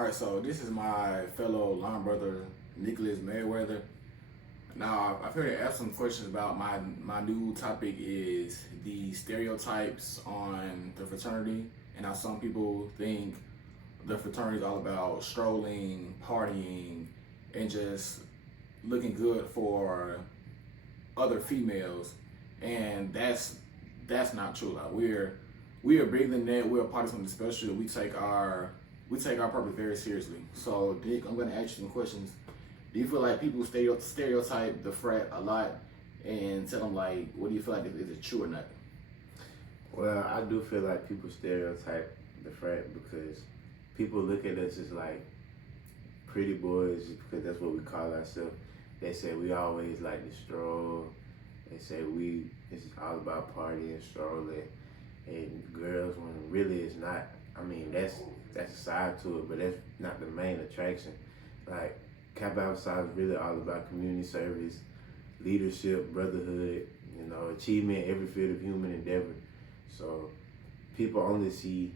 All right, so this is my fellow line brother, Nicholas Merriweather. Now, I've heard you ask some questions about my new topic is the stereotypes on the fraternity and how some people think the fraternity is all about strolling, partying, and just looking good for other females, and that's not true. Like we are bigger than that. We're a part of something special. We take our purpose very seriously. So, Dick, I'm gonna ask you some questions. Do you feel like people stereotype the frat a lot, and tell them like, what do you feel like is it true or not? Well, I do feel like people stereotype the frat because people look at us as like pretty boys because that's what we call ourselves. They say we always like to stroll. They say it's all about partying, strolling, and girls when really it's not. I mean, that's a side to it, but that's not the main attraction. Like Kappa Alpha Psi is really all about community service, leadership, brotherhood, achievement, every field of human endeavor. So people only see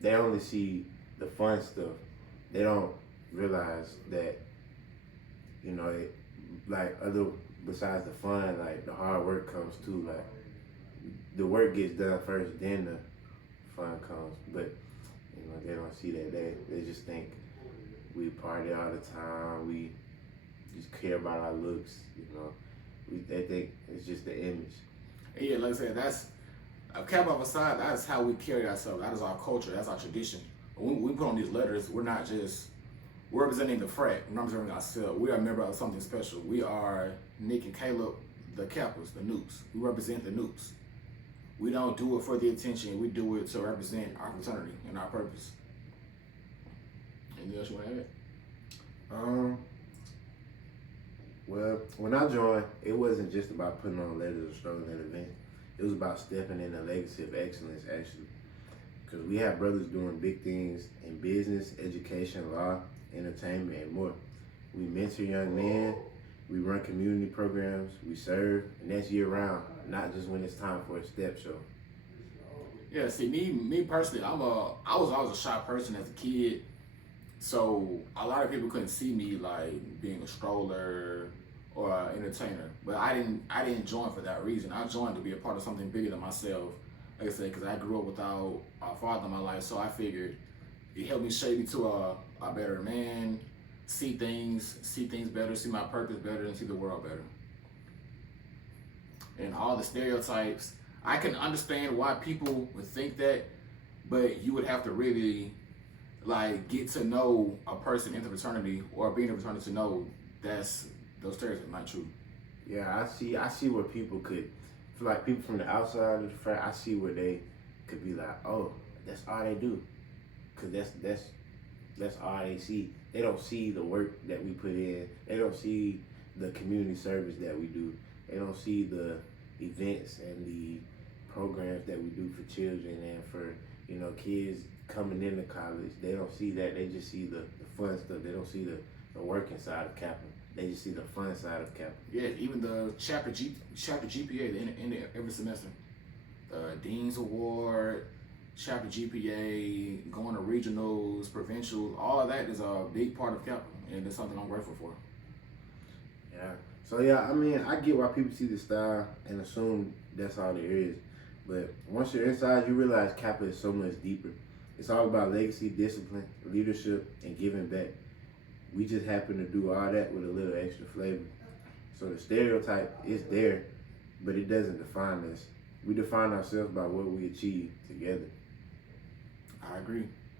the fun stuff. They don't realize that, like other besides the fun, like the hard work comes too. Like the work gets done first, then the fun comes. But they don't see that. They just think we party all the time. We just care about our looks. They think it's just the image. Yeah, like I said, that's a cap off aside. That's how we carry ourselves. That is our culture. That's our tradition. When we put on these letters, we're representing the frat. We're not representing ourselves. We are a member of something special. We are Nick and Caleb, the Kappas, the Nukes. We represent the Nukes. We don't do it for the attention. We do it to represent our fraternity and our purpose. Anything else you want to add? Well, when I joined, it wasn't just about putting on letters or strolling at events. It was about stepping in a legacy of excellence, actually. Because we have brothers doing big things in business, education, law, entertainment, and more. We mentor young men, we run community programs, we serve, and that's year round, not just when it's time for a step show. Yeah, see, me personally, I was always a shy person as a kid. So a lot of people couldn't see me like being a stroller or an entertainer, but I didn't join for that reason. I joined to be a part of something bigger than myself. Like I said, because I grew up without a father in my life, so I figured it helped me shape me to a better man, see things better, see my purpose better, and see the world better. And all the stereotypes, I can understand why people would think that, but you would have to really like get to know a person in the fraternity or being in a fraternity to know those stereotypes are not true. Yeah, I see where people could, like people from the outside of the frat, I see where they could be like, oh, that's all they do, cause that's all they see. They don't see the work that we put in. They don't see the community service that we do. They don't see the events and the programs that we do for children and for kids coming into college. They don't see that. They just see the fun stuff. They don't see the working side of Kappa. They just see the fun side of Kappa. Yeah, even the chapter GPA the end of every semester, the Dean's Award, chapter GPA, going to regionals, provincials, all of that is a big part of Kappa, and it's something I'm grateful for. Yeah. So yeah, I mean, I get why people see the style and assume that's all there is. But once you're inside, you realize Kappa is so much deeper. It's all about legacy, discipline, leadership, and giving back. We just happen to do all that with a little extra flavor. So the stereotype is there, but it doesn't define us. We define ourselves by what we achieve together. I agree.